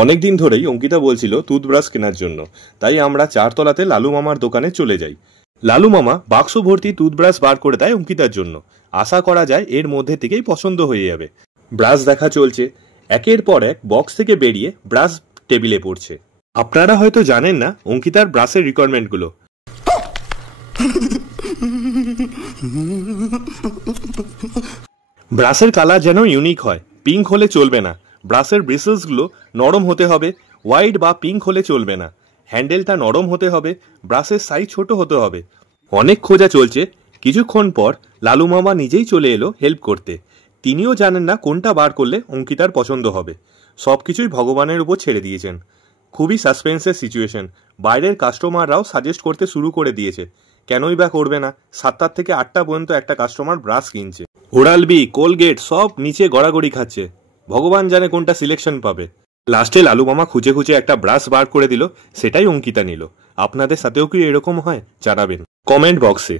অনেক দিন ধরেই অঙ্কিতা বলছিল টুথব্রাশ কেনার জন্য, তাই আমরা চারতলাতে লালু মামার দোকানে চলে যাই। লালু মামা বাক্স ভর্তি টুথব্রাশ বার করে দেয় অঙ্কিতার জন্য। আশা করা যায় এর মধ্যে থেকেই পছন্দ হয়ে যাবে। ব্রাশ দেখা চলছে, একের পর এক বক্স থেকে বেরিয়ে ব্রাশ টেবিলে পড়ছে। আপনারা হয়তো জানেন না অঙ্কিতার ব্রাশের রিকোয়ারমেন্টগুলো। ব্রাশের কালার যেন ইউনিক হয়, পিঙ্ক হলে চলবে না। ব্রাশের ব্রিসেলসগুলো নরম হতে হবে, হোয়াইট বা পিঙ্ক হলে চলবে না। হ্যান্ডেলটা নরম হতে হবে, ব্রাশের সাইজ ছোট হতে হবে। অনেক খোঁজা চলছে, কিছুক্ষণ পর লালু মামা নিজেই চলে এলো হেল্প করতে। তিনিও জানেন না কোনটা বার করলে অঙ্কিতার পছন্দ হবে। সব কিছুই ভগবানের উপর ছেড়ে দিয়েছেন। খুবই সাসপেন্সের সিচুয়েশন। বাইরের কাস্টমাররাও সাজেস্ট করতে শুরু করে দিয়েছে। কেনই বা করবে না, 7টা থেকে 8টা পর্যন্ত একটা কাস্টমার ব্রাশ কিনছে। ওরাল বি, কোলগেট সব নিচে গড়াগড়ি খাচ্ছে। ভগবান জানে কোনটা সিলেকশন পাবে। লাস্টে লালু মামা খুঁজে খুঁজে একটা ব্রাশ বার করে দিল, সেটাই অঙ্কিতা নিল। আপনাদের সাথেও কি এরকম হয় জানাবেন কমেন্ট বক্সে।